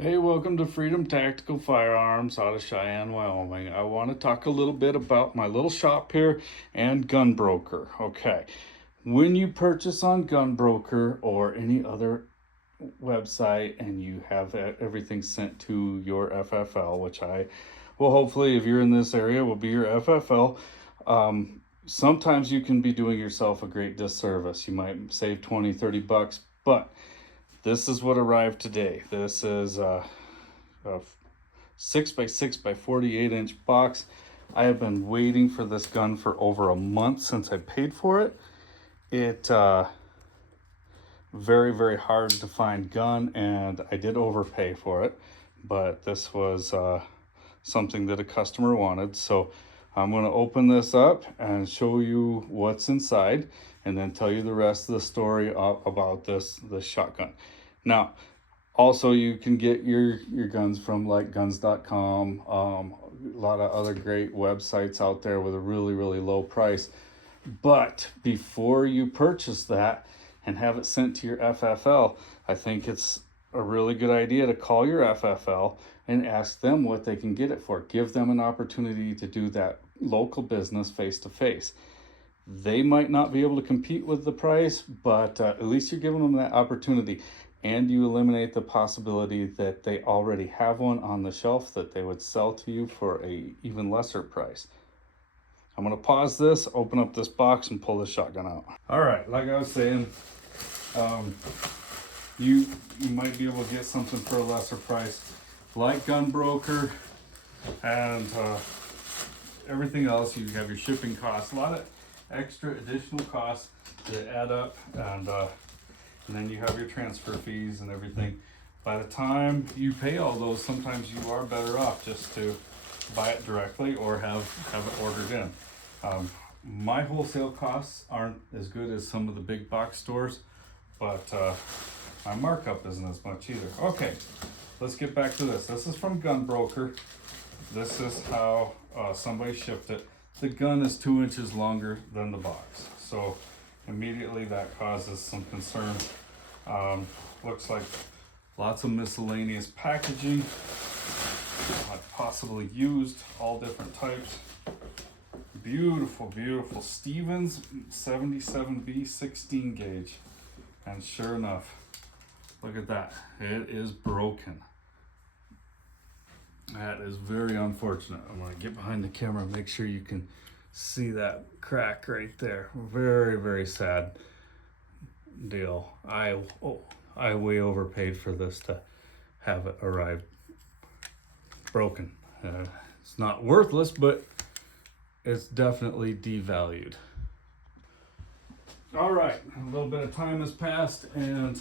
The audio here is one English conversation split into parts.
Hey, welcome to Freedom Tactical Firearms out of Cheyenne, Wyoming. I want to talk a little bit about my little shop here and Gunbroker. Okay, when you purchase on Gunbroker or any other website and you have everything sent to your FFL, which I will hopefully, if you're in this area, will be your FFL. Sometimes you can be doing yourself a great disservice. You might save 20-30 bucks, but this is what arrived today. This is a 6x6x48 inch box. I have been waiting for this gun for over a month since I paid for it. It very hard to find gun, and I did overpay for it, but this was something that a customer wanted. So I'm going to open this up and show you what's inside and then tell you the rest of the story about this shotgun. Now, also you can get your guns from like guns.com, a lot of other great websites out there with a really low price. But before you purchase that and have it sent to your FFL, I think it's a really good idea to call your FFL and ask them what they can get it for. Give them an opportunity to do that local business face to face. They might not be able to compete with the price, but at least you're giving them that opportunity, and you eliminate the possibility that they already have one on the shelf that they would sell to you for a even lesser price. I'm going to pause this, open up this box, and pull the shotgun out. All right, like I was saying, you might be able to get something for a lesser price, like Gunbroker and everything else. You have your shipping costs, a lot of extra additional costs that add up, and then you have your transfer fees and everything. By the time you pay all those, sometimes you are better off just to buy it directly or have it ordered in. My wholesale costs aren't as good as some of the big box stores, but my markup isn't as much either. Okay, let's get back to this. This is from Gunbroker. This is how somebody shipped it. The gun is 2 inches longer than the box, so immediately that causes some concern. Looks like lots of miscellaneous packaging, possibly used, all different types. Beautiful Stevens 77B 16 gauge, and sure enough, look at that, it is broken. That is very unfortunate. I'm going to get behind the camera and make sure you can see that crack right there. Very sad deal. I way overpaid for this to have it arrive broken. It's not worthless, but it's definitely devalued. All right, a little bit of time has passed, and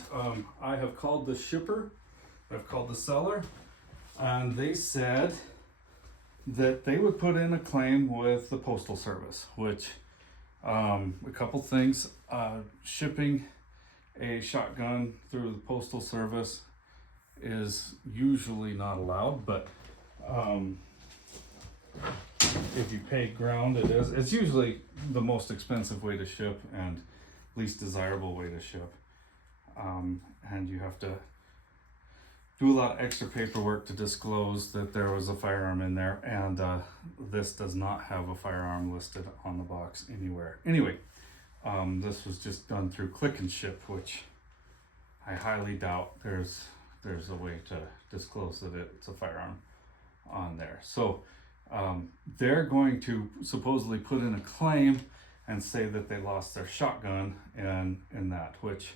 I have called the shipper, I've called the seller, and they said that they would put in a claim with the Postal Service, which a couple things. Shipping a shotgun through the Postal Service is usually not allowed, but if you pay ground, it is. It's usually the most expensive way to ship and least desirable way to ship, and you have to do a lot of extra paperwork to disclose that there was a firearm in there, and this does not have a firearm listed on the box anywhere. Anyway, this was just done through Click and Ship, which I highly doubt there's a way to disclose that it's a firearm on there. So they're going to supposedly put in a claim and say that they lost their shotgun in that, which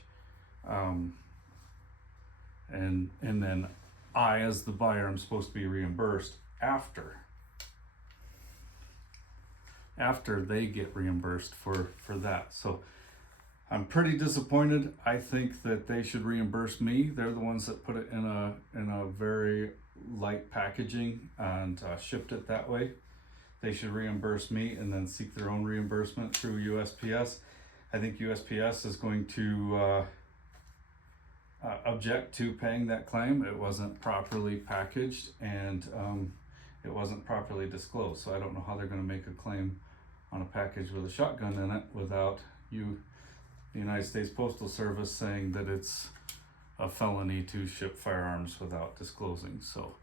and then I, as the buyer, am supposed to be reimbursed after they get reimbursed for that. So I'm pretty disappointed. I think that they should reimburse me. They're the ones that put it in a very light packaging and shipped it that way. They should reimburse me and then seek their own reimbursement through USPS. I think USPS is going to object to paying that claim. It wasn't properly packaged, and it wasn't properly disclosed. So I don't know how they're going to make a claim on a package with a shotgun in it without the United States Postal Service saying that it's a felony to ship firearms without disclosing. So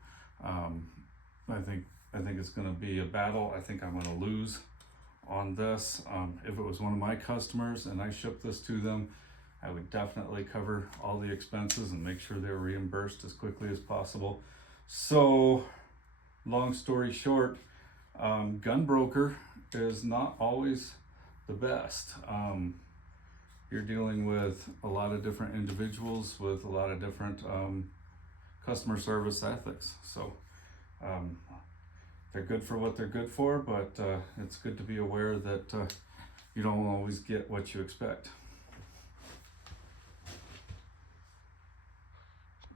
I think it's going to be a battle. I think I'm going to lose on this. If it was one of my customers and I shipped this to them, I would definitely cover all the expenses and make sure they're reimbursed as quickly as possible. So, long story short, gun broker is not always the best. You're dealing with a lot of different individuals with a lot of different customer service ethics. So they're good for what they're good for, but it's good to be aware that you don't always get what you expect.